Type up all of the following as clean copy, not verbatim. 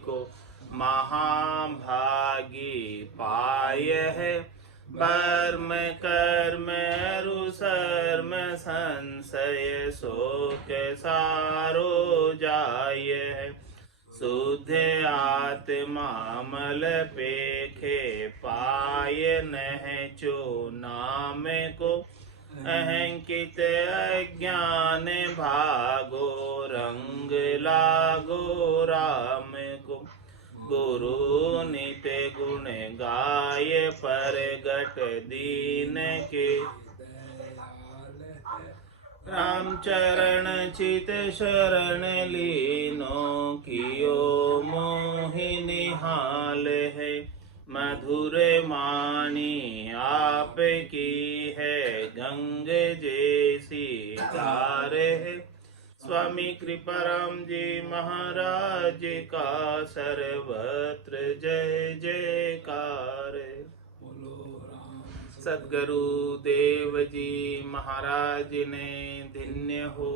को महाभागी पाय है। वर्म कर्म रुसर्म संशय शोक सारो जाय है। शुद्ध आत्मा मल पेखे पाय नह चो नाम को। अहंकित अज्ञान भागो रंग लागो राम को। गुरु नित्य गुण गाय परगट दीन के। राम चरण चित शरण लीनो कियो मोहि निहाल है। मधुर वाणी आप की है गंग जैसी धार है। स्वामी कृपाराम जी महाराज का सर्वत्र जय जयकार। सद्गुरु देव जी महाराज ने धन्य हो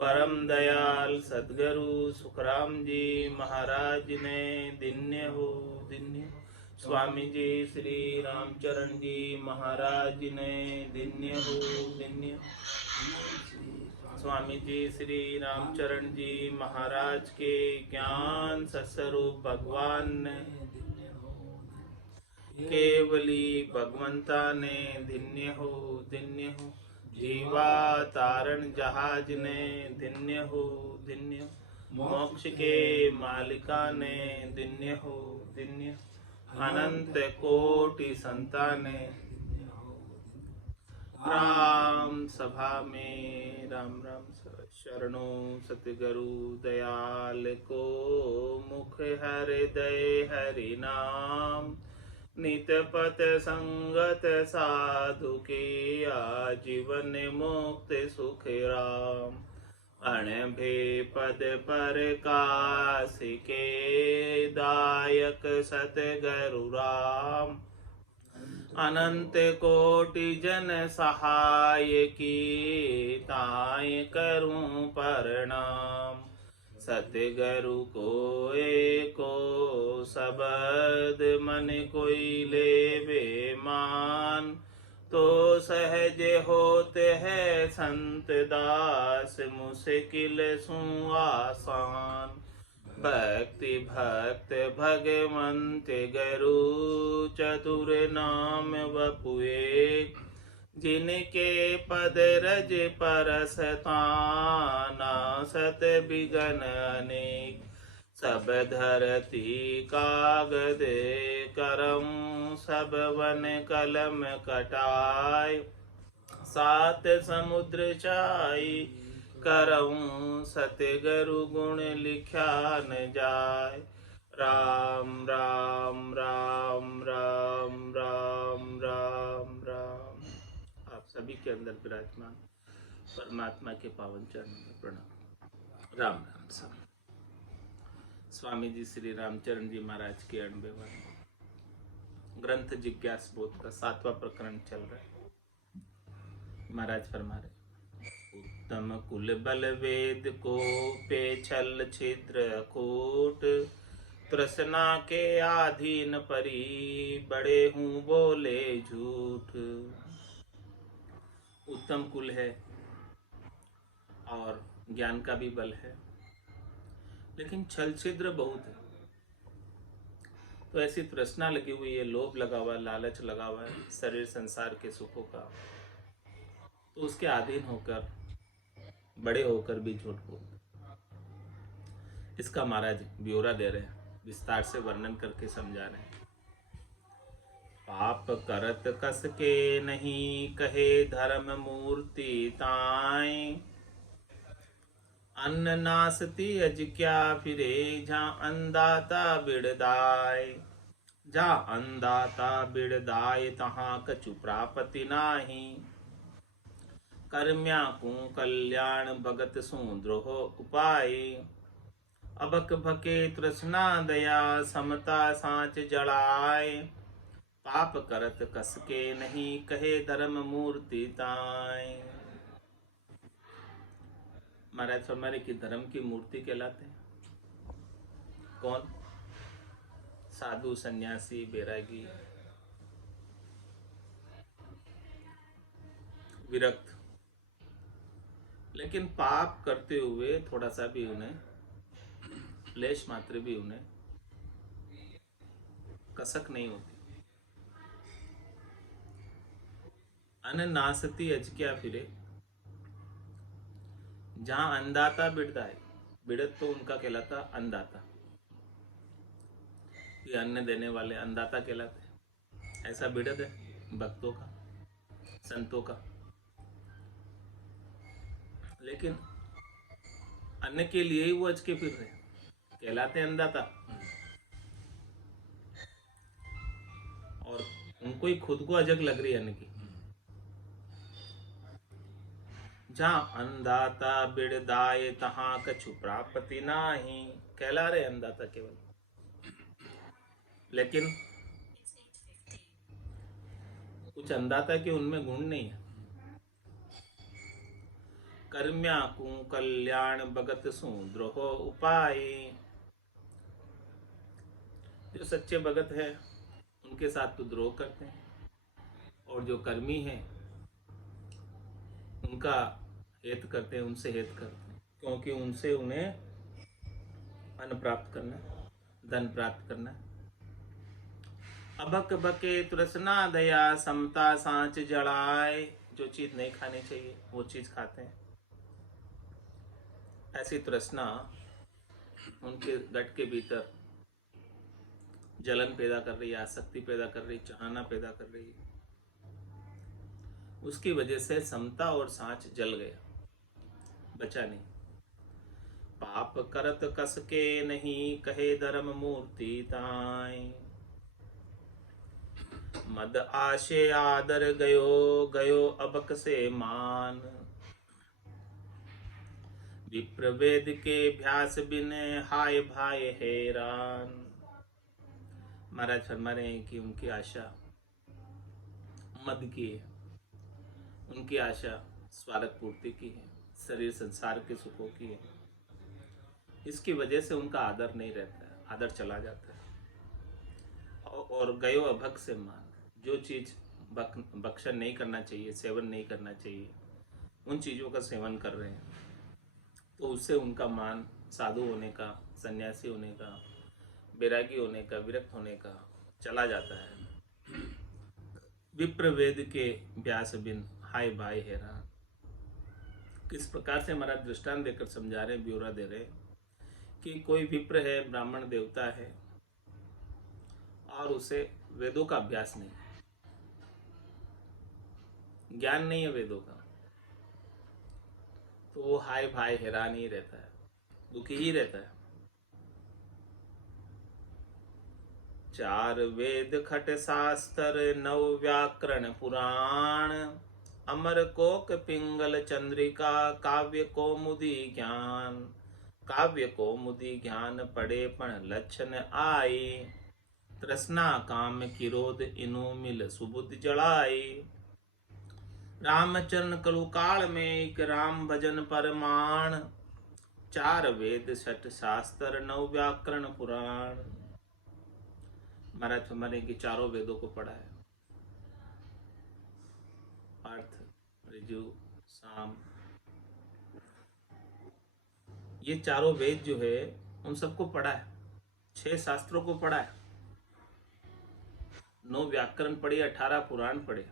परम दयाल सद्गुरु सुखराम जी महाराज ने धन्य हो। स्वामी जी श्री रामचरण जी महाराज ने धन्य हो। स्वामी जी श्री रामचरण जी महाराज के ज्ञान सस्वरूप भगवान ने केवली भगवंता ने धन्य हो। जीवा तारण जहाज ने धन्य हो। मोक्ष के मालिका ने धन्य हो। अनंत कोटि संताने राम सभा में राम राम शरणों सतगुरु दयाल को। मुख हृदय हरि नाम नित पत संगत साधु के। आजीवन मुक्त सुख राम अणभे पद पर काश के। दायक सतगुरु राम अनंत कोटि जन सहाय की। ताय करूं प्रणाम सतगुरु को एको शब्द मन कोई लेवे मान। तो सहज होते है संत दास मुश्किल सु आसान। भक्ति भक्त भगवंत गुरु चतुर नाम वपुए। जिनके पद रज परस ताना सत बिगन अनेक। सब धरती कागद करम सब वन कलम कटाय। सात समुद्र छाई करऊं सतगुरु गुण लिख्या न जाय। राम राम राम राम राम राम राम। आप सभी के अंदर विराजमान परमात्मा के पावन चरणों में प्रणाम। राम राम सब। स्वामी जी श्री रामचरण जी महाराज के 98वां ग्रंथ जिज्ञास बोध का 7वां प्रकरण चल रहा है। महाराज फरमा रहे उत्तम कुल बल वेद को पे छल छिद्र अकूट। तृष्णा के आधीन परी बड़े हूँ बोले झूठ। उत्तम कुल है और ज्ञान का भी बल है लेकिन छल छिद्र बहुत है। तो ऐसी तृष्णा लगी हुई है, लोभ लगा हुआ है, लालच लगा हुआ है शरीर संसार के सुखों का। तो उसके अधीन होकर बड़े होकर भी झूठ बोलते। इसका महाराज ब्यौरा दे रहे हैं, विस्तार से वर्णन करके समझा रहे हैं। पाप करत कस के नहीं कहे धर्म मूर्ति ताई। अन्न नासती अज क्या फिरे जहाँ अंधाता बिड़दाय। जहाँ अंधाता बिड़दाय तहाँ कछु प्रापति नाही। कर्म्या को कल्याण भगत सु द्रोह उपाय। अबक भके तृष्णा दया समता सांच जड़ाय। पाप करत कस के नहीं कहे धर्म मूर्ति ताय। महाराज फरमाने की धर्म की मूर्ति कहलाते हैं कौन? साधु, सन्यासी, बैरागी, विरक्त। लेकिन पाप करते हुए थोड़ा सा भी उन्हें, लेश मात्र भी उन्हें कसक नहीं होती। अन नासती अजक्या फिरे, जहां अन्नदाता बिड़ता है, बिड़त तो उनका कहलाता अन्नदाता, ये अन्न देने वाले अन्नदाता कहलाते हैं। ऐसा बिड़त है भक्तों का, संतों का। लेकिन अन्न के लिए ही वो अचके फिर रहे, कहलाते हैं अन्नदाता, और उनको ही खुद को अजक लग रही है अन्न की। जहां अन्नदाता बिड़दाए तहां कछु प्राप्ति नाही, कहला रहे अन्नदाता केवल। लेकिन कुछ अन्नदाता के उनमें गुण नहीं है। कर्म्या कु कल्याण भगत सु द्रोह उपाय, जो सच्चे भगत है उनके साथ तो द्रोह करते हैं, और जो कर्मी हैं उनका हित करते हैं, उनसे हित करते हैं, क्योंकि उनसे उन्हें अन्न प्राप्त करना है, धन प्राप्त करना है। अबक बके तृष्णा दया समता सांच जड़ाए, जो चीज नहीं खानी चाहिए वो चीज खाते हैं। ऐसी तृष्णा उनके गट के भीतर जलन पैदा कर रही है, आसक्ति पैदा कर रही, चाहना पैदा कर रही है। उसकी वजह से समता और सांच जल गया, बचा नहीं। पाप करत कस के नहीं, कहे धर्म मूर्ति ताई, मद आशे आदर गयो, गयो अबक से मान, विप्र वेद के भ्यास बिन हाय भाई हैरान। महाराज फरमा रहे हैं कि उनकी आशा मद की है, उनकी आशा स्वार्थ पूर्ति की है, शरीर संसार के सुखों की है। इसकी वजह से उनका आदर नहीं रहता है, आदर चला जाता है। और गयो अभक से मान, जो चीज भक्षण नहीं करना चाहिए, सेवन नहीं करना चाहिए, उन चीजों का सेवन कर रहे हैं, तो उससे उनका मान साधु होने का, सन्यासी होने का, बैरागी होने का, विरक्त होने का चला जाता है। विप्र वेद के व्यास बिन हाय भाई हैरान। किस प्रकार से हमारा दृष्टांत देकर समझा रहे हैं, ब्यौरा दे रहे हैं कि कोई विप्र है, ब्राह्मण देवता है, और उसे वेदों का अभ्यास नहीं, ज्ञान नहीं है वेदों का, तो वो हाय भाई हैरान ही रहता है, दुखी ही रहता है। चार वेद खट शास्त्र, नव व्याकरण पुराण, अमर कोक पिंगल चंद्रिका, काव्य कौमुदी ज्ञान, काव्य कौमुदी ज्ञान पढ़े पण लक्षण आई, तृष्णा काम किरोध इनु मिल सुबुद्ध जड़ाई, रामचरण कलु काल में एक राम भजन परमाण, चार वेद छठ शास्त्र, नव व्याकरण पुराण। महाराज हमारे की चारों वेदों को पढ़ा है, अर्थ, ऋजु, साम, ये चारों वेद जो है उन सबको पढ़ा है, 6 शास्त्रों को पढ़ा है, 9 व्याकरण पढ़े, 18 पुराण पढ़े।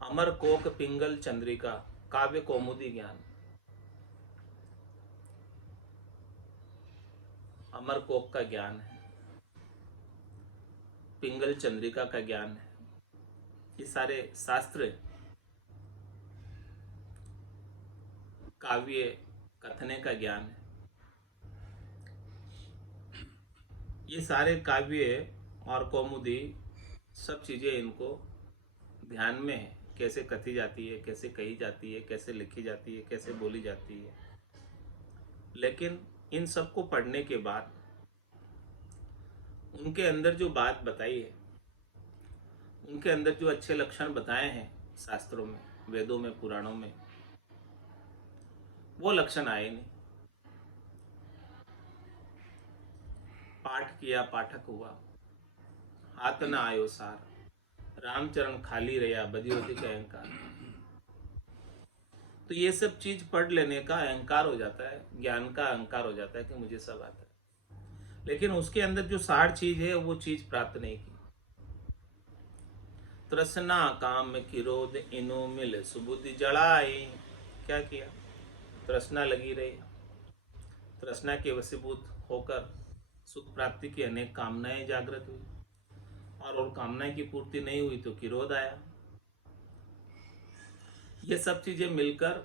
अमर कोक पिंगल चंद्रिका, काव्य कौमुदी ज्ञान। अमर कोक का ज्ञान है, पिंगल चंद्रिका का ज्ञान है, ये सारे शास्त्र, काव्य कथने का ज्ञान है। ये सारे काव्य और कौमुदी सब चीजें इनको ध्यान में है, कैसे कथी जाती है, कैसे कही जाती है, कैसे लिखी जाती है, कैसे बोली जाती है। लेकिन इन सब को पढ़ने के बाद उनके अंदर जो बात बताई है, उनके अंदर जो अच्छे लक्षण बताए हैं शास्त्रों में, वेदों में, पुराणों में, वो लक्षण आए नहीं। पाठ किया पाठक हुआ, हाथ न आयो सार, रामचरण खाली रहा, बदियो दिख अहंकार। तो ये सब चीज पढ़ लेने का अहंकार हो जाता है, ज्ञान का अहंकार हो जाता है कि मुझे सब आता है, लेकिन उसके अंदर जो सार चीज है वो चीज प्राप्त नहीं की। तृष्णा काम क्रोध इनो मिल सुबुद्धि जड़ाई। क्या किया? तृष्णा लगी रही, तृष्णा के वशीभूत होकर सुख प्राप्ति की अनेक कामनाएं जागृत हुई, और कामनाएं की पूर्ति नहीं हुई तो क्रोध आया। ये सब चीजें मिलकर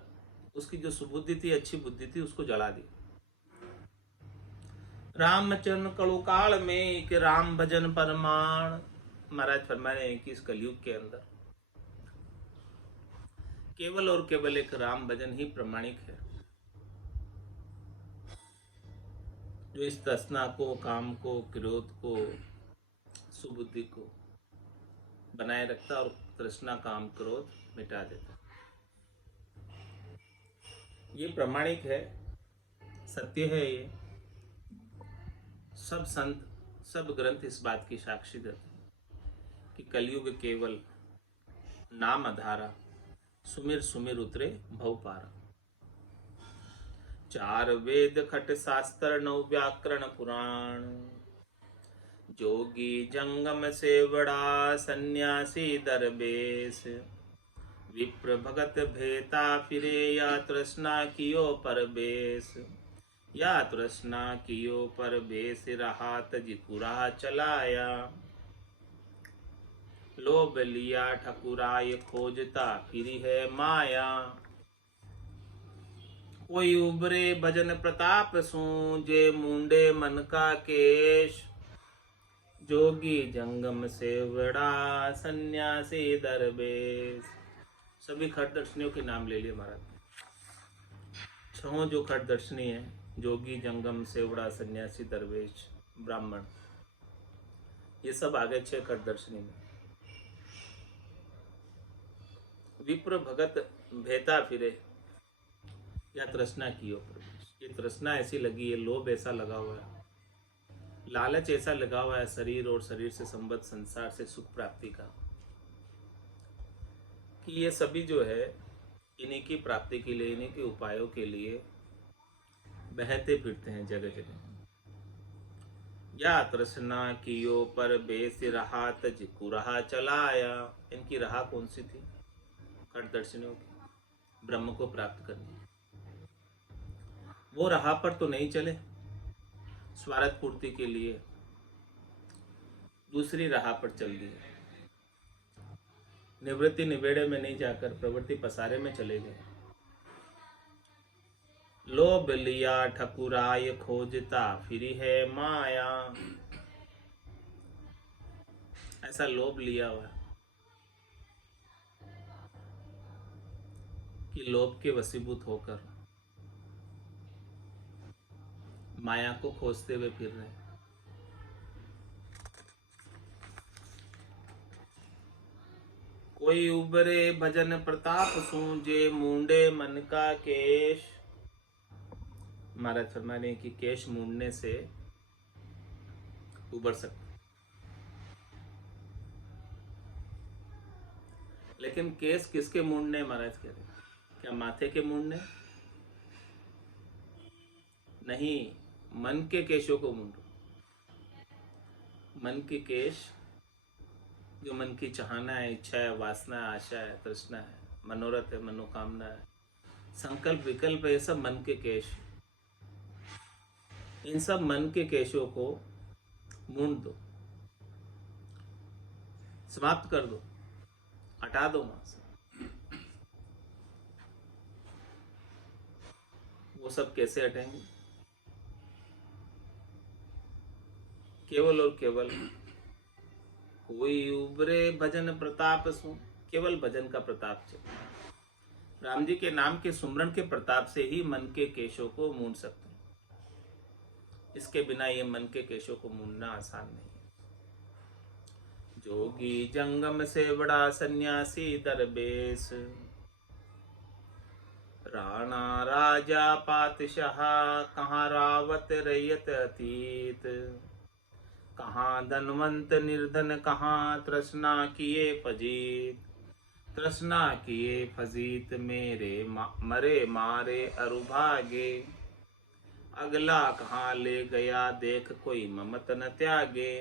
उसकी जो सुबुद्धि थी, अच्छी बुद्धि थी, उसको जला दी। रामचंद्र कलुकाल में कि राम भजन परमाण। महाराज फरमा रहे हैं कि इस कलयुग के अंदर केवल और केवल एक राम भजन ही प्रमाणिक है, जो इस तृष्णा को, काम को, क्रोध को, सुबुद्धि को बनाए रखता और तृष्णा काम क्रोध मिटा देता। ये प्रमाणिक है, सत्य है। ये सब संत, सब ग्रंथ इस बात की साक्षी देते हैं कि कलयुग केवल नाम आधारा, सुमिर सुमिर उतरे भव पारा। 4 वेद खट शास्त्र 9 व्याकरण पुराण, जोगी जंगम से बड़ा सन्यासी दरबेश, विप्र भगत भेता फिरे या तृष्णा कियो परबेश, या तृष्णा कियो परबेश रहा तजिकुरा चलाया, लोभ लिया ठकुराय खोजता फिरी है माया, कोई उबरे भजन प्रताप सूझे मुंडे मन का केश, जोगी जंगम से बड़ा सन्यासी दरबेश। सभी खट दर्शनियों के नाम ले लिए महाराज। 6 जो खट दर्शनी है, जोगी जंगम सेवड़ा सन्यासी दरवेश ब्राह्मण, ये सब आगे 6 खट दर्शनी में। विप्र भगत भेता फिरे या तृष्णा कियो प्रवेश। ये तृष्णा ऐसी लगी है, लोभ ऐसा लगा हुआ है, लालच ऐसा लगा हुआ है शरीर और शरीर से संबद्ध संसार से सुख प्राप्ति का, कि ये सभी जो है इन्हीं की प्राप्ति के लिए, इन्हीं के उपायों के लिए बहते फिरते हैं जगह जगह। या तृष्णा कियो पर बेस रहा तजिकुरा चलाया। इनकी राह कौन सी थी? खटदर्शनियों की, ब्रह्म को प्राप्त करनी। वो राह पर तो नहीं चले स्वार्थ पूर्ति के लिए, दूसरी राह पर चल दिए। निवृत्ति निवेड़े में नहीं जाकर प्रवृत्ति पसारे में चले गए। लोभ लिया ठकुराय खोजता फिरी है माया। ऐसा लोभ लिया हुआ कि लोभ के वशीभूत होकर माया को खोजते हुए फिर रहे। कोई उबरे भजन प्रताप सूझे मुंडे मन का केश। महाराज फरमा रहे कि केश मूंडने से उबर सकते, लेकिन केश किसके मूंडने? महाराज कह रहे क्या माथे के मूंडने? नहीं, मन के केशों को मूंडो। मन के केश, जो मन की चाहना है, इच्छा है, वासना है, आशा है, तृष्णा है, मनोरथ है, मनोकामना है, संकल्प विकल्प है, ये सब मन के केश। इन सब मन के केशों को मूंड दो, समाप्त कर दो, हटा दो वहां से। वो सब कैसे हटेंगे? केवल और केवल कोई उबरे भजन प्रताप सु, केवल भजन का प्रताप चले। राम जी के नाम के सुमरण के प्रताप से ही मन के केशों को मूंड सकते हैं। इसके बिना ये मन के केशों को मूंडना आसान नहीं है। जोगी जंगम से बड़ा सन्यासी दरबेश, राणा राजा पातशाह, कहाँ रावत रैयत अतीत। कहाँ धनवंत निर्धन, कहाँ तृष्णा किए फजीत। तृष्णा किए फजीत, मेरे मरे मारे अरुभागे। अगला कहाँ ले गया, देख कोई ममत न त्यागे।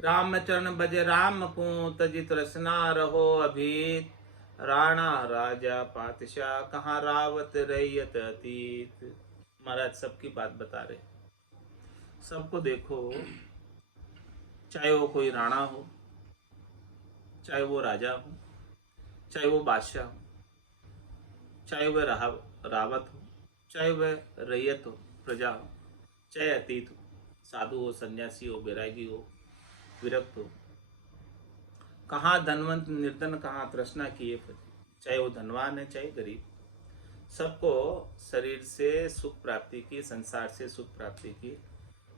रामचरण भज राम को, तज तृष्णा रहो अभीत। राणा राजा पातशाह, कहाँ रावत रैयत अतीत। महाराज सबकी बात बता रहे, सबको देखो, चाहे वो कोई राणा हो, चाहे वो राजा हो, चाहे वो बादशाह हो, चाहे वह रावत हो, चाहे वह रैयत हो, प्रजा हो, चाहे अतीत हो, साधु हो, सन्यासी हो, बैरागी हो, विरक्त हो। कहाँ धनवंत निर्धन, कहाँ तृष्णा किए फजी। चाहे वो धनवान है, चाहे गरीब, सबको शरीर से सुख प्राप्ति की, संसार से सुख प्राप्ति की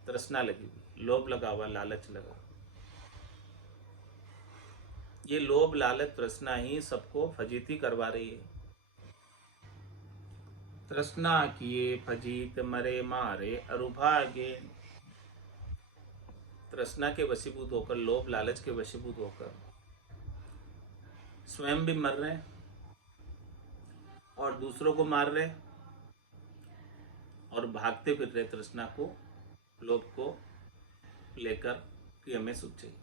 तृष्णा लगी हुई, लोभ लगा हुआ, लालच लगा। ये लोभ लालच तृष्णा ही सबको फजीती करवा रही है। तृष्णा किए फजीत, मरे मारे अरुभागे। तृष्णा के वशीभूत होकर, लोभ लालच के वशीभूत होकर स्वयं भी मर रहे हैं और दूसरों को मार रहे और भागते फिर रहे तृष्णा को, लोभ को लेकर कि हमें सुख चाहिए।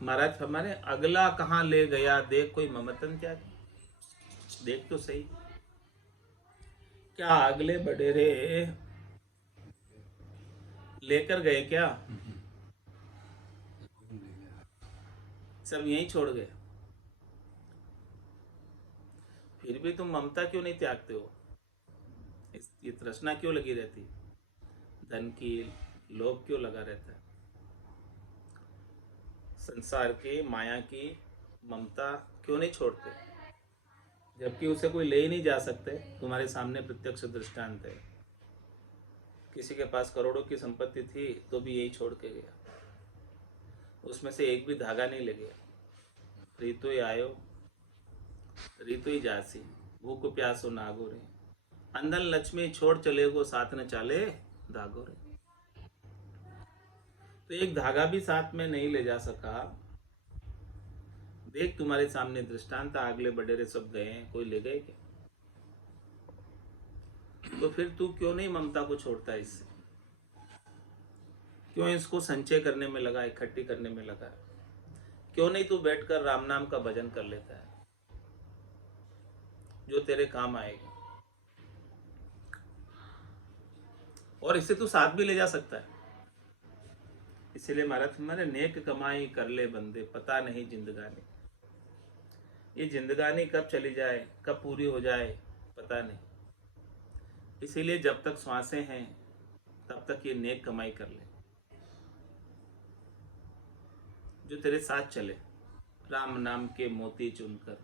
महाराज हमारे अगला कहाँ ले गया, देख कोई ममतन त्याग। देख तो सही, क्या अगले बडेरे लेकर गए क्या? सब यहीं छोड़ गए। फिर भी तुम ममता क्यों नहीं त्यागते हो? ये तृष्णा क्यों लगी रहती, धन की लोभ क्यों लगा रहता है, संसार की माया की ममता क्यों नहीं छोड़ते? जबकि उसे कोई ले ही नहीं जा सकते। तुम्हारे सामने प्रत्यक्ष दृष्टांत है, किसी के पास करोड़ों की संपत्ति थी तो भी यही छोड़ के गया, उसमें से एक भी धागा नहीं ले गया। रीतो ही आयो रीतो ही जासी, भूख प्यासो नागो रे। अंधन लक्ष्मी छोड़ चले गो, साथ न चाले धागो रे। तो एक धागा भी साथ में नहीं ले जा सका। देख तुम्हारे सामने दृष्टांत, अगले बडेरे सब गए, कोई ले गए क्या? तो फिर तू क्यों नहीं ममता को छोड़ता? इससे क्यों इसको संचय करने में लगा, इकट्ठी करने में लगा? क्यों नहीं तू बैठकर राम नाम का भजन कर लेता है, जो तेरे काम आएगा? और इसे तू साथ भी ले जा सकता है। इसीलिए महाराज हमारे नेक कमाई कर ले बंदे, पता नहीं जिंदगानी। ये जिंदगानी कब चली जाए, कब पूरी हो जाए, पता नहीं। इसीलिए जब तक श्वासें हैं तब तक ये नेक कमाई कर ले, जो तेरे साथ चले। राम नाम के मोती चुनकर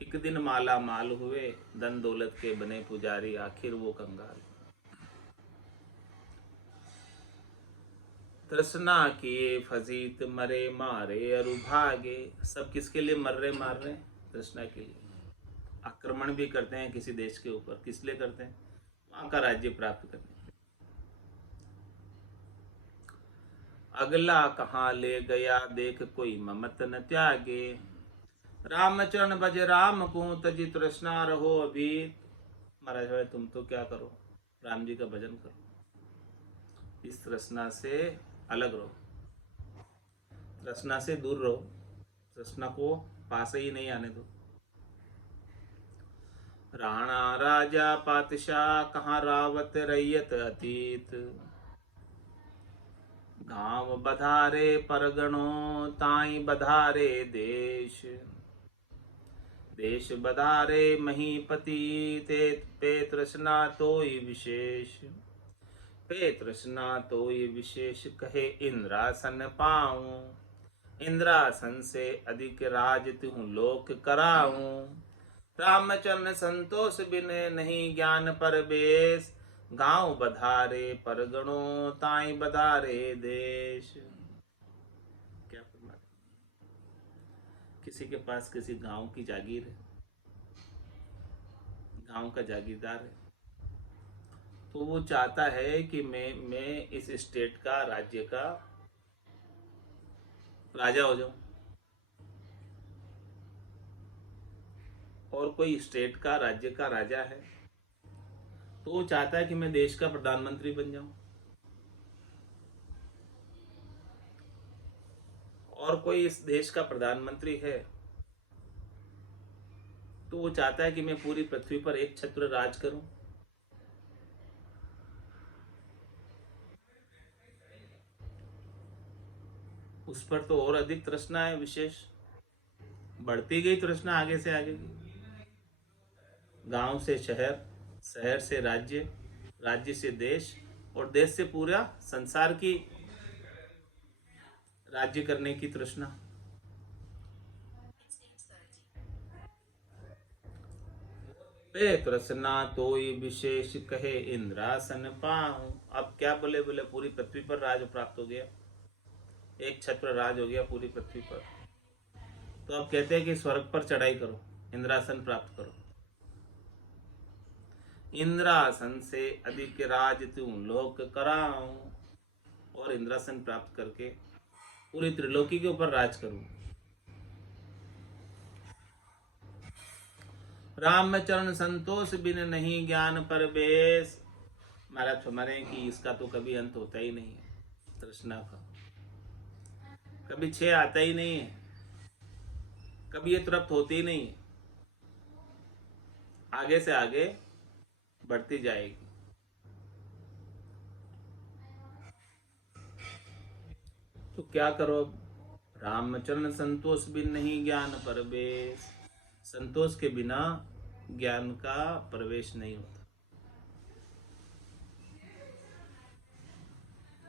एक दिन माला माल हुए, धन दौलत के बने पुजारी, आखिर वो कंगाल। तृष्णा किए फजीत, मरे मारे अरुभागे। सब किसके लिए मर रहे मार रहे? तृष्णा के लिए। आक्रमण भी करते हैं किसी देश के ऊपर, किस लिए करते हैं? वहां का राज्य प्राप्त करने। अगला कहाँ ले गया, देख कोई ममत न त्यागे। रामचरण भज राम को, तजी तृष्णा रहो अभीत। महाराज भाई तुम तो क्या करो, राम जी का भजन करो, इस तृष्णा से अलग रहो, तृष्णा से दूर रहो, तृष्णा को पास ही नहीं आने दो। राणा राजा पातशाह, कहाँ रावत रैयत अतीत। गांव बधारे परगणों, ताई बधारे देश। देश बधारे महीपति, ते पे तृष्णा तोय विशेष। पे तृष्णा तोय विशेष, कहे इंद्रासन पाऊं। इंद्रासन से अधिक राज तिहु लोक कराऊं। रामचरण संतोष बिन, नहीं ज्ञान पर बेस। गांव बधारे परगणों ताई बधारे देश। क्या फरमा, किसी के पास किसी गांव की जागीर है, गांव का जागीरदार है, तो वो चाहता है कि मैं इस स्टेट का, राज्य का राजा हो जाऊं, और कोई स्टेट का, राज्य का राजा है तो वो चाहता है कि मैं देश का प्रधानमंत्री बन जाऊं, और कोई इस देश का प्रधानमंत्री है तो वो चाहता है कि मैं पूरी पृथ्वी पर एक छत्र राज करूं। उस पर तो और अधिक तृष्णा है, विशेष बढ़ती गई तृष्णा आगे से आगे की। गांव से शहर, शहर से राज्य, राज्य से देश, और देश से पूरा संसार की राज्य करने की तृष्णा। पे तृष्णा तोई विशेष कहे इंद्रासन पाऊं। अब क्या बोले, बोले पूरी पृथ्वी पर राज प्राप्त हो गया, एक छत्र राज हो गया पूरी पृथ्वी पर। तो अब कहते हैं कि स्वर्ग पर चढ़ाई करो, इंद्रासन प्राप्त करो। इंद्रासन से अधिक राज तू लोक कराऊं, और इंद्रासन प्राप्त करके पूरी त्रिलोकी के ऊपर राज करूं। राम चरण संतोष बिन नहीं ज्ञान परवेश। महाराज हमारे कि इसका तो कभी अंत होता ही नहीं है, तृष्णा का कभी छह आता ही नहीं है, कभी ये तृप्त होती ही नहीं है, आगे से आगे बढ़ती जाएगी। तो क्या करो, रामचरण संतोष बिन नहीं ज्ञान परवेश। संतोष के बिना ज्ञान का प्रवेश नहीं होता।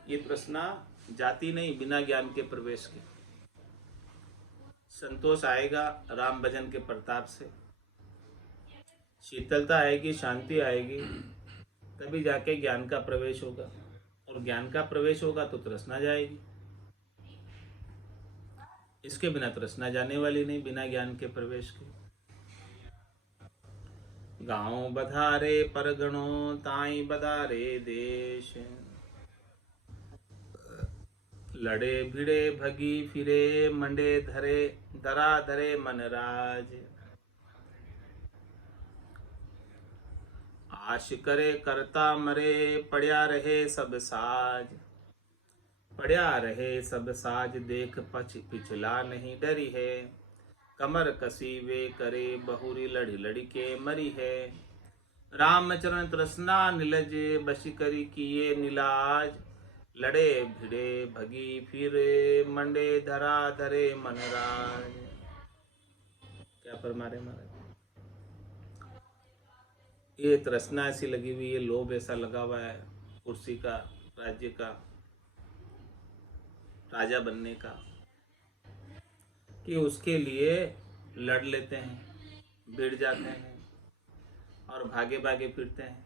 ये तृष्णा जाती नहीं बिना ज्ञान के प्रवेश के। संतोष आएगा राम भजन के प्रताप से, शीतलता आएगी, शांति आएगी, तभी जाके ज्ञान का प्रवेश होगा, और ज्ञान का प्रवेश होगा तो तृष्णा जाएगी। इसके बिना तृष्णा जाने वाली नहीं, बिना ज्ञान के प्रवेश के। गांव बधारे परगणों ताई बधारे देश। लड़े भिड़े भगी फिरे मंडे धरे धरा धरे मनराज। आश करे करता मरे पड़या रहे सब साज। पड़या रहे सब साज देख पछ पिछला नहीं डरी है। कमर कसी वे करे बहुरी लड़ी लड़ी के मरी है। रामचरण तृष्णा निलज बशी करी किए निलाज। लड़े भिड़े भगी फिरे मंडे धरा धरे मनराज। क्या फरमा रहे महाराज, ये तृष्णा ऐसी लगी हुई है, लोभ ऐसा लगा हुआ है कुर्सी का, राज्य का, राजा बनने का, कि उसके लिए लड़ लेते हैं, भिड़ जाते हैं और भागे भागे फिरते हैं।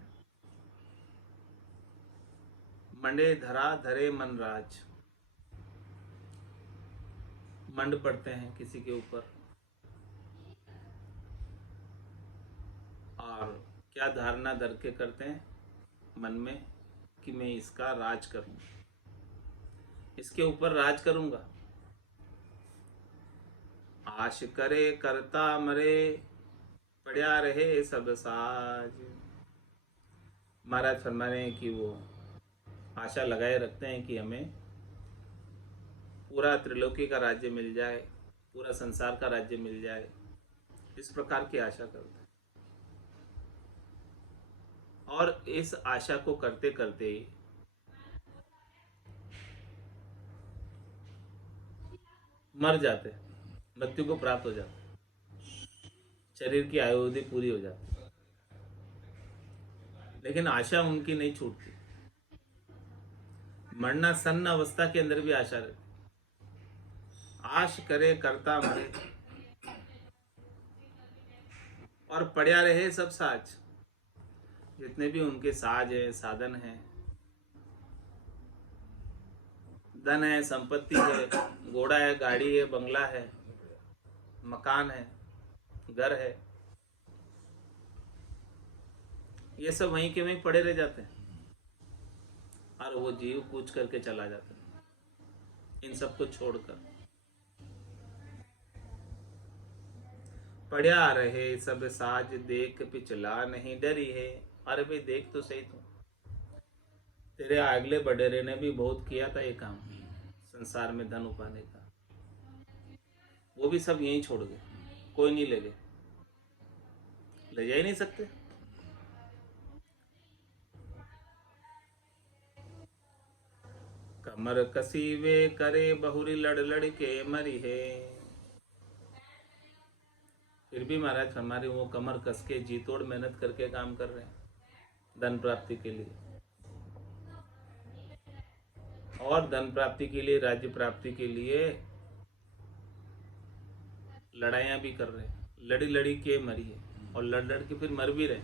मंडे धरा धरे मनराज, मंड पड़ते हैं किसी के ऊपर, और क्या धारणा धर के करते हैं मन में कि मैं इसका राज करूं, इसके ऊपर राज करूंगा। आश करे करता मरे पड़या रहे सब साज। महाराज फरमा रहे हैं कि वो आशा लगाए रखते हैं कि हमें पूरा त्रिलोकी का राज्य मिल जाए, पूरा संसार का राज्य मिल जाए, इस प्रकार की आशा करते हैं। और इस आशा को करते करते मर जाते हैं, मृत्यु को प्राप्त हो जाते हैं, शरीर की आयु अवधि पूरी हो जाती है, लेकिन आशा उनकी नहीं छूटती। मरना सन्न अवस्था के अंदर भी आशा रहती। आश करे करता मरे और पड़या रहे सब साज। जितने भी उनके साज है, साधन है, धन है, संपत्ति है, घोड़ा है, गाड़ी है, बंगला है, मकान है, घर है, ये सब वहीं के वहीं पड़े रह जाते हैं और वो जीव कूच करके चला जाता है इन सबको छोड़कर। पढ़या रहे सब साज देख पिछला नहीं डरी है। अरे भाई देख तो सही, तू तेरे अगले बडेरे ने भी बहुत किया था ये काम संसार में धन उपाने का, वो भी सब यहीं छोड़ गए, कोई नहीं ले गए, ले जा ही नहीं सकते। कमर कसी वे करे बहुरी लड़ लड़ के मरी है। फिर भी महाराज हमारी वो कमर कस के जी तोड़ मेहनत करके काम कर रहे हैं धन प्राप्ति के लिए, और धन प्राप्ति के लिए, राज्य प्राप्ति के लिए लड़ाइयां भी कर रहे हैं, लड़ी लड़ी के मरी है, और लड़ लड़ के फिर मर भी रहे।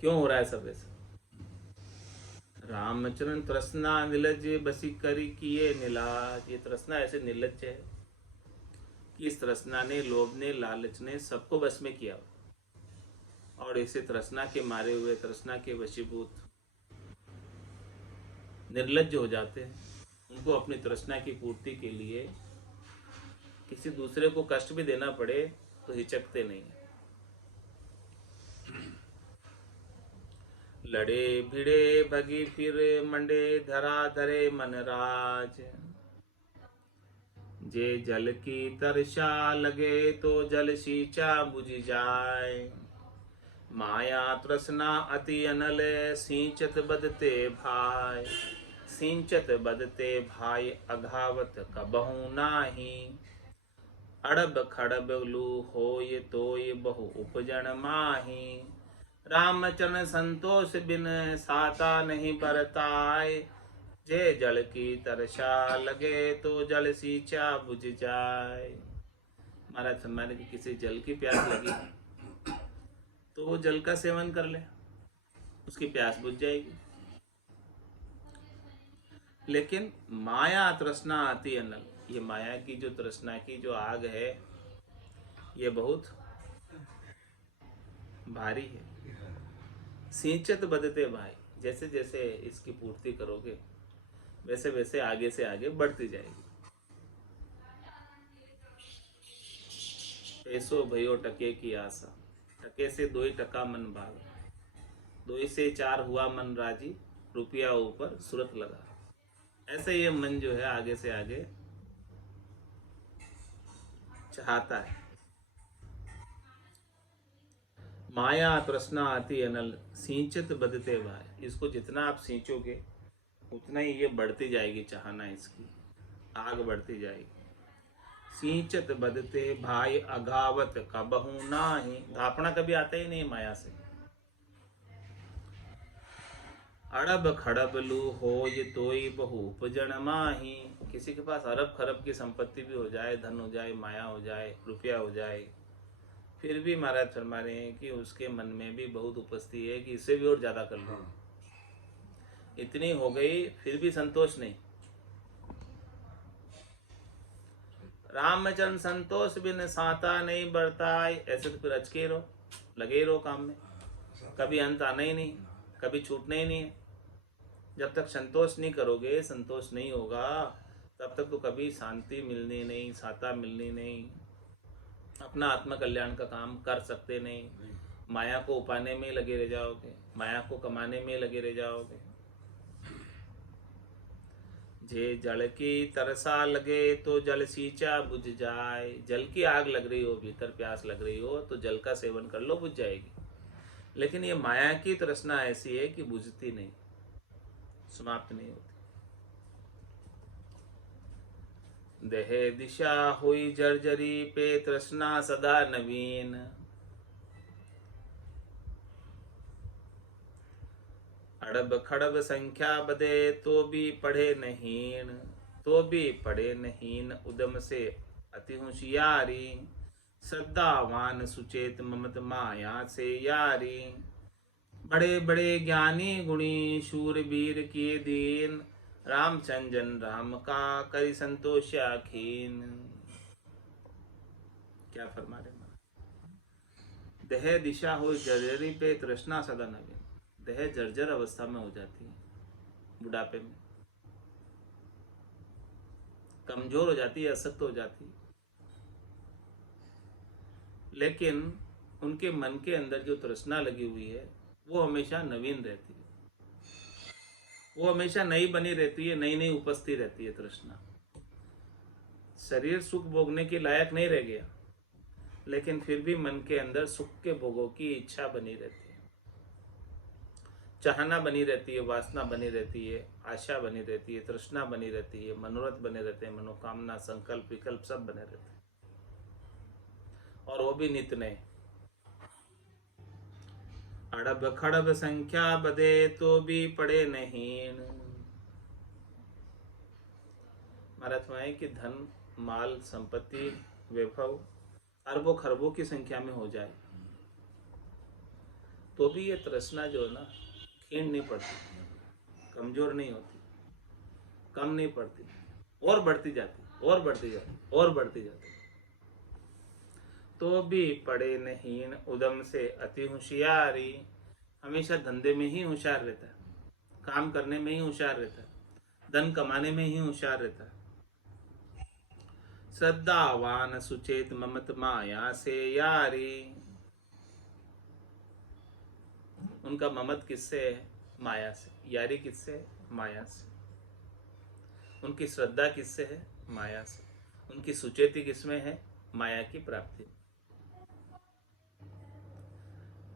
क्यों हो रहा है सब ऐसा? रामचरण तृष्णा निलज बसी करी किए निलाज। ये तृष्णा ऐसे निर्लज है कि इस तृष्णा ने, लोभ ने, लालच ने सबको बस में किया, और इसे तृष्णा के मारे हुए, तृष्णा के वशीभूत निर्लज्ज हो जाते हैं। उनको अपनी तृष्णा की पूर्ति के लिए किसी दूसरे को कष्ट भी देना पड़े तो हिचकते नहीं। लड़े भिड़े भगी फिर मंडे धरा धरे मनराज। जे जल की तरसा लगे तो जल सींचा बुझ जाए। माया तृष्णा अति अनल सिंचत बदते भाई। सिंचत बदते भाई अघावत कबहु नाही। अड़ब खड़ब लू होय तोय बहु उपजन माही। रामचरण संतोष बिन साता नहीं बरताए। जे जल की तरसा लगे तो जल सींचा बुझ जाए। महाराज हमारे की किसी जल की प्यास लगी तो वो जल का सेवन कर ले, उसकी प्यास बुझ जाएगी। लेकिन माया तृष्णा अति अनल, ये माया की जो तृष्णा की जो आग है ये बहुत भारी है। सिंचत बदते भाई, जैसे जैसे इसकी पूर्ति करोगे वैसे वैसे आगे से आगे बढ़ती जाएगी। ऐसो भयो टके की आशा। टके से 2 टका मन भागा, 2 से 4 हुआ मन राजी। रुपया ऊपर सूरत लगा। ऐसे ये मन जो है आगे से आगे चाहता है। माया तृष्णा अति अनल सिंचत बदते भाई। इसको जितना आप सींचोगे उतना ही ये बढ़ती जाएगी, चाहना इसकी आग बढ़ती जाएगी। सिंचत बदते भाई अघावत कबहु नाही। धापना कभी आता ही नहीं माया से। अड़ब खड़ब लू होय तोय बहु उपजन माही। किसी के पास अरब खरब की संपत्ति भी हो जाए, धन हो जाए, माया हो जाए, रुपया हो जाए, फिर भी महाराज फरमा रहे हैं कि उसके मन में भी बहुत उपस्थिति है कि इससे भी और ज्यादा कर लो। इतनी हो गई फिर भी संतोष नहीं। रामचरण संतोष बिन साता नहीं बरताए। ऐसे तो फिर अचके रहो, लगे रहो काम में, कभी अंत आना ही नहीं, कभी छूटना ही नहीं है। जब तक संतोष नहीं करोगे, संतोष नहीं होगा, तब तक तो कभी शांति मिलनी नहीं, साता मिलनी नहीं, अपना आत्म कल्याण का काम कर सकते नहीं। माया को उपाने में लगे रह जाओगे, माया को कमाने में लगे रह जाओगे। जे जल की तरसा लगे तो जल सींचा बुझ जाए। जल की आग लग रही हो, भीतर प्यास लग रही हो तो जल का सेवन कर लो, बुझ जाएगी। लेकिन ये माया की तृष्णा ऐसी है कि बुझती नहीं, समाप्त नहीं होती। देहे दिशा हुई जर्जरी पे तृष्णा सदा नवीन। अड़ब खड़ब संख्या बदे तो भी पढ़े नहीं। तो भी पढ़े नहीं उदम से अति होशियारी। श्रद्धावान सुचेत ममत माया से यारी। बड़े बड़े ज्ञानी गुणी शूरवीर किए दीन, रामचंद्रन राम का करी संतोष्या खीन। क्या फरमा रहे महाराज। देह दिशा हो जर्जरी पे तृष्णा सदा नवीन। देह जर्जर अवस्था में हो जाती है, बुढ़ापे में कमजोर हो जाती है, असक्त हो जाती है, लेकिन उनके मन के अंदर जो तृष्णा लगी हुई है वो हमेशा नवीन रहती है, वो हमेशा नई बनी रहती है, नई नई उपस्थित रहती है तृष्णा। शरीर सुख भोगने के लायक नहीं रह गया, लेकिन फिर भी मन के अंदर सुख के भोगों की इच्छा बनी रहती है, चाहना बनी रहती है, वासना बनी रहती है, आशा बनी रहती है, तृष्णा बनी रहती है, मनोरथ बने रहते हैं, मनोकामना संकल्प विकल्प सब बने रहते हैं, और वो भी नित नए। अड़ब खड़ब संख्या बदे तो भी पड़े नहीं। महाराज है कि धन माल संपत्ति वैभव अरबों खरबों की संख्या में हो जाए तो भी ये तृष्णा जो है ना क्षीण नहीं पड़ती, कमजोर नहीं होती, कम नहीं पड़ती, और बढ़ती जाती और बढ़ती जाती और बढ़ती जाती। तो भी पड़े नहीं उदम से अति होशियारी। हमेशा धंधे में ही होशियार रहता है, काम करने में ही होशियार रहता है, धन कमाने में ही होशियार रहता है। श्रद्धावान सुचेत ममत माया से यारी। उनका ममत किससे है? माया से। यारी किससे है? माया से। उनकी श्रद्धा किससे है? माया से। उनकी सुचेती किसमें है? माया की प्राप्ति।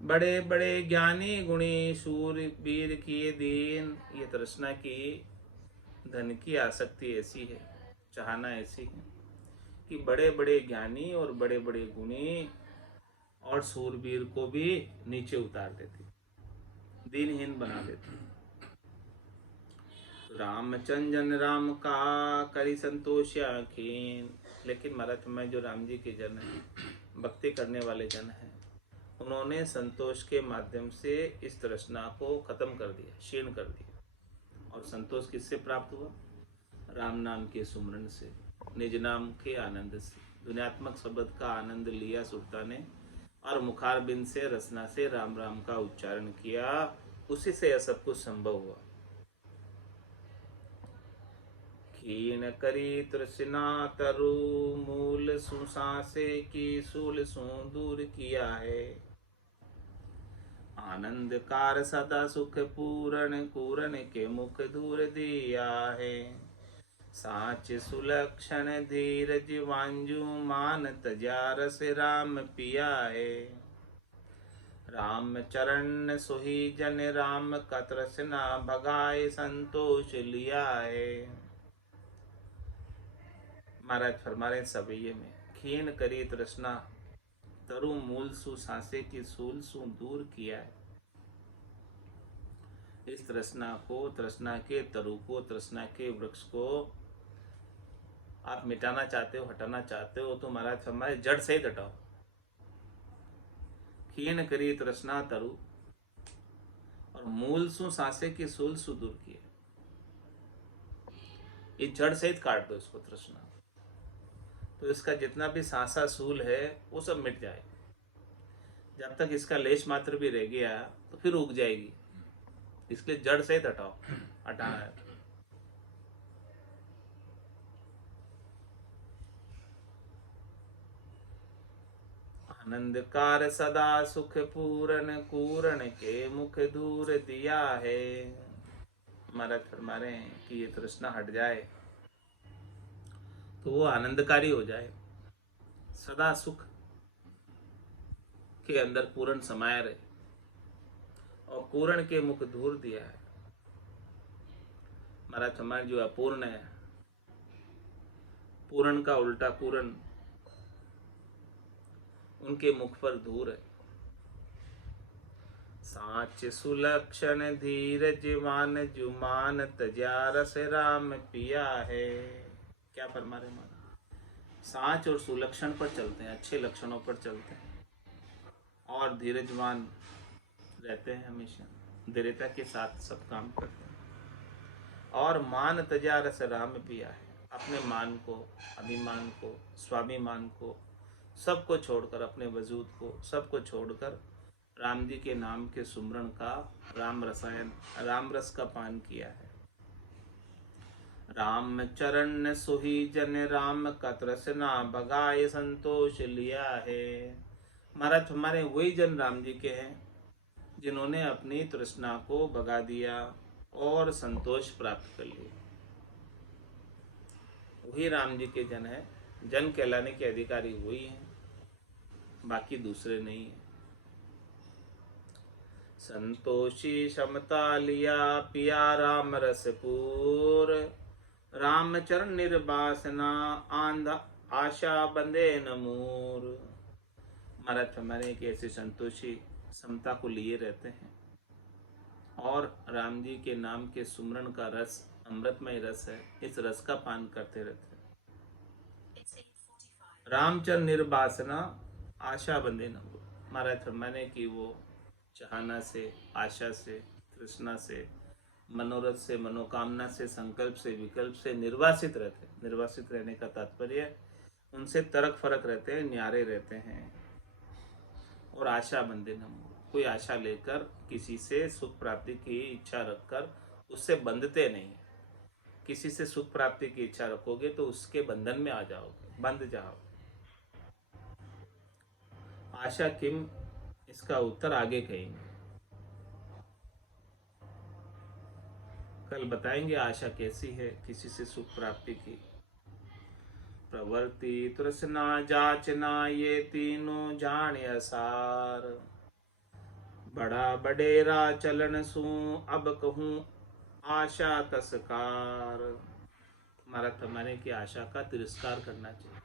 बड़े बड़े ज्ञानी गुणी शूरवीर किए दीन। ये तृष्णा की धन की आसक्ति ऐसी है, चाहना ऐसी है कि बड़े बड़े ज्ञानी और बड़े बड़े गुणी और शूरवीर को भी नीचे उतार देती, दीनहीन बना देती। रामचंद्रन राम का करी संतोष्या खीन। लेकिन महाराज में जो राम जी के जन हैं, भक्ति करने वाले जन हैं, उन्होंने संतोष के माध्यम से इस तृष्णा को खत्म कर दिया, क्षीण कर दिया। और संतोष किससे प्राप्त हुआ? राम नाम के सुमरन से, निज नाम के आनंद से। दुनियात्मक शब्द का आनंद लिया सुरता ने और मुखारबिंद से रसना से राम राम का उच्चारण किया, उसी से यह सब कुछ संभव हुआ। क्षीण करी तृष्णा तरु मूल सुसासे की सूल सु दूर किया है। आनंद कार सदा सुख पूरण पूरण के मुख दूर दिया है। साच सुलक्षण धीरज वांजू मान तजा रस राम पिया है। राम चरण सोही जन राम का तृष्णा भगाए संतोष लिया है। महाराज फरमा रहे सवैये में क्षीण करी तृष्णा तरु मूल सु सांसे की सूल सु दूर किया है। इस तृष्णा को, तृष्णा के तरु को, तृष्णा के वृक्ष को आप मिटाना चाहते हो, हटाना चाहते हो तो महाराज फरमाए जड़ सहित हटाओ। क्षीण करी तृष्णा तरु और मूल सु सांसे की सूल सु दूर किए। ये जड़ सहित काट दो इसको, तृष्णा। तो इसका जितना भी सांसा सूल है वो सब मिट जाए। जब तक इसका लेश मात्र भी रह गया तो फिर उग जाएगी, इसलिए जड़ सहित हटाओ, हटाना है। आनंद कार सदा सुख पूरन पूरण के मुख दूर दिया है। महाराज फरमा रहे हैं कि ये तृष्णा हट जाए तो वो आनंदकारी हो जाए, सदा सुख के अंदर पूर्ण समाया रहे, और पूर्ण के मुख दूर दिया है। महाराज हमारे जो अपूर्ण है, पूर्ण का उल्टा पूर्ण, उनके मुख पर दूर है। साच सुलक्षण धीरज मान जुमान तजा रस राम पिया है। क्या फरमा रहे महाराज? साच और सुलक्षण पर चलते हैं, अच्छे लक्षणों पर चलते हैं और धीरजवान रहते हैं, हमेशा दृढ़ता के साथ सब काम करते हैं। और मान तजा रस राम पिया है, अपने मान को, अभिमान को, स्वाभिमान को, सबको छोड़कर, अपने वजूद को सबको छोड़कर राम जी के नाम के सुमरण का, राम रसायन, राम रस का पान किया है। राम चरण सुही जन राम का तृष्णा भगाए संतोष लिया है। महाराज हमारे वही जन राम जी के हैं जिन्होंने अपनी तृष्णा को भगा दिया और संतोष प्राप्त कर लिया। वही राम जी के जन है, जन कहलाने के अधिकारी वही हैं, बाकी दूसरे नहीं है। संतोषी समता लिया पिया राम रसपूर, राम चरण निर्वासना आंधा आशा बंदे नमूर। महाराज हमारे एक ऐसे संतोषी समता को लिए रहते हैं और राम जी के नाम के सुमरण का रस अमृतमय रस है, इस रस का पान करते रहते हैं। रामचरण निर्वासना आशा बंदे नमूर। महाराज फरमाने की वो चाहना से, आशा से, तृष्णा से, मनोरथ से, मनोकामना से, संकल्प से, विकल्प से निर्वासित रहते हैं। निर्वासित रहने का तात्पर्य उनसे तरक फरक रहते हैं, न्यारे रहते हैं। और आशा बंदे न, कोई आशा लेकर किसी से सुख प्राप्ति की इच्छा रखकर उससे बंधते नहीं। किसी से सुख प्राप्ति की इच्छा रखोगे तो उसके बंधन में आ जाओगे, बंध जाओगे। आशा किम, इसका उत्तर आगे कहेंगे, कल बताएंगे आशा कैसी है किसी से सुख प्राप्ति की। प्रवृत्ति तृष्णा जाचना ये तीनों जान असार, बड़ा बडेरा चलन सू अब कहूँ आशा तस्कार। महाराज हमारे की आशा का तिरस्कार करना चाहिए,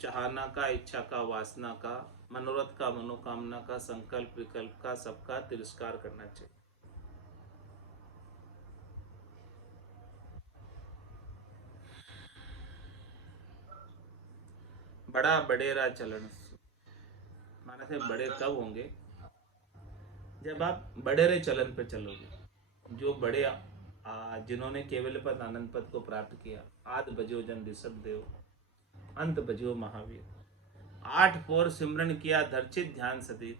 चाहना का, इच्छा का, वासना का, मनोरथ का, मनोकामना का, संकल्प विकल्प का, सबका तिरस्कार करना चाहिए। बड़ा बडेरा चलन, माना से बड़े कब होंगे, जब आप बडेरे चलन पर चलोगे। जो बड़े जिन्होंने केवल पद आनंद पद को प्राप्त किया, आद बजो जन ऋषभ देव, अंत बजो महावीर। 8 पोर सिमरन किया धर्चित ध्यान सदीर,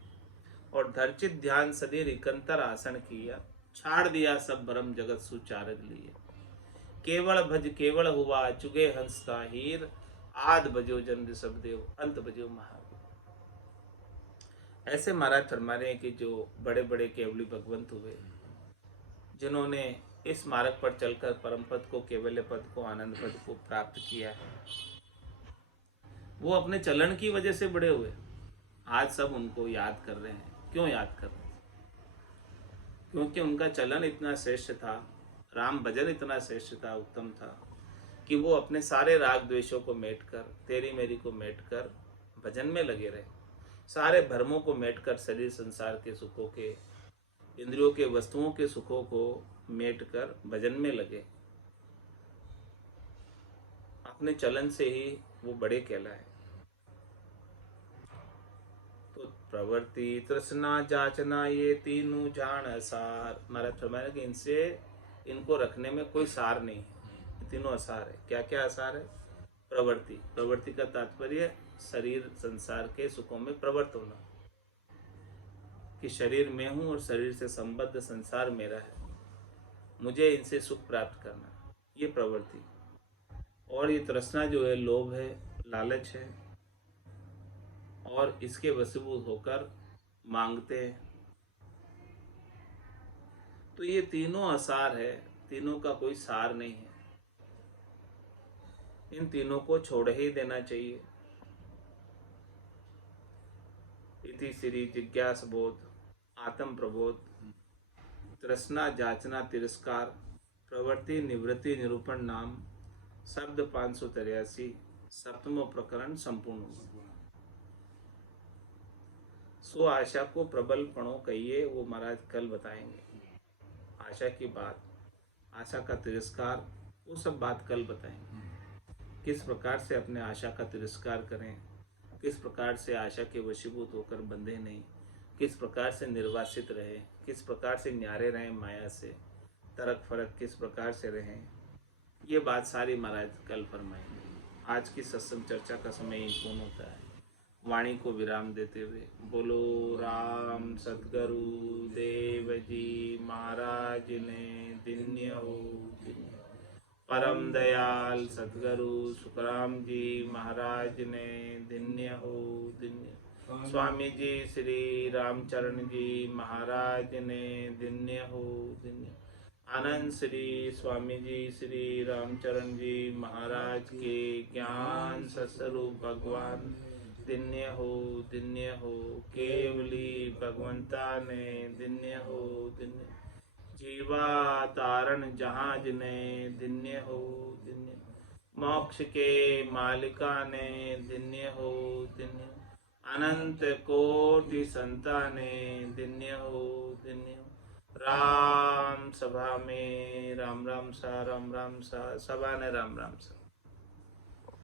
और धर्चित ध्यान सदीर इकंतर आसन किया, छाड़ दिया सब भरम जगत सुचारग लिए। केवल भज केवल हुआ चुगे हंस ताहीर, आद बजो जन ऋषभ देव, अंत बजो महावीर। ऐसे महाराज फरमाने कि जो बड़े बड़े केवली भगवंत हुए, जिन्होंने इस मार्ग पर चलकर परम पद को, केवल्य पद को, आनंद पद को प्राप्त किया है, वो अपने चलन की वजह से बड़े हुए। आज सब उनको याद कर रहे हैं। क्यों याद कर रहे हैं? क्योंकि उनका चलन इतना श्रेष्ठ था, राम भजन इतना श्रेष्ठ था, उत्तम था, कि वो अपने सारे राग द्वेषों को मेट कर, तेरी मेरी को मेट कर भजन में लगे रहे। सारे भ्रमों को मेट कर, शरीर संसार के सुखों के, इंद्रियों के वस्तुओं के सुखों को मेट कर भजन में लगे। अपने चलन से ही वो बड़े कहलाए। तो प्रवृत्ति तृष्णा जाचना ये तीनों जान सार। महाराज फरमाया कि इनसे, इनको रखने में कोई सार नहीं है, तीनों असार है। क्या क्या असार है? प्रवृत्ति, प्रवृत्ति का तात्पर्य शरीर संसार के सुखों में प्रवृत्त होना, कि शरीर में हूँ और शरीर से संबद्ध संसार मेरा है, मुझे इनसे सुख प्राप्त करना, ये प्रवृत्ति। और ये तृष्णा जो है, लोभ है, लालच है, और इसके वशीभूत होकर मांगते हैं। तो ये तीनों असार है, तीनों का कोई सार नहीं है। इन तीनों को छोड़ ही देना चाहिए। इति श्री जिज्ञास बोध, आत्म प्रबोध, तृष्णा जाचना तिरस्कार, प्रवृत्ति निवृत्ति निरूपण नाम शब्द 583 सप्तमो प्रकरण संपूर्ण। सो आशा को प्रबल पणो कहिए, वो महाराज कल बताएंगे। आशा की बात, आशा का तिरस्कार, वो सब बात कल बताएंगे। किस प्रकार से अपने आशा का तिरस्कार करें, किस प्रकार से आशा के वशीभूत होकर बंधे नहीं, किस प्रकार से निर्वासित रहे, किस प्रकार से न्यारे रहें माया से, तरक फरक किस प्रकार से रहें, ये बात सारी महाराज कल फरमाएंगे। आज की सत्संग चर्चा का समय ही पूर्ण होता है। वाणी को विराम देते हुए बोलो राम सतगुरु देव जी महाराज ने धन्य हो। परम दयाल सतगुरु सुखराम जी महाराज ने धन्य हो धन्य। स्वामी जी श्री रामचरण जी महाराज ने धन्य हो धन्य। आनंद श्री स्वामी जी श्री रामचरण जी महाराज के ज्ञान सस्वरूप भगवान धन्य हो। केवली भगवंता ने धन्य हो धन्य। जीवा तारण जहाज ने धन्य हो धन्य। मोक्ष के मालिका ने धन्य हो धन्य। अनंत कोटि संता ने धन्य हो धन्य। राम सभा में राम राम सा सभा ने राम राम सा।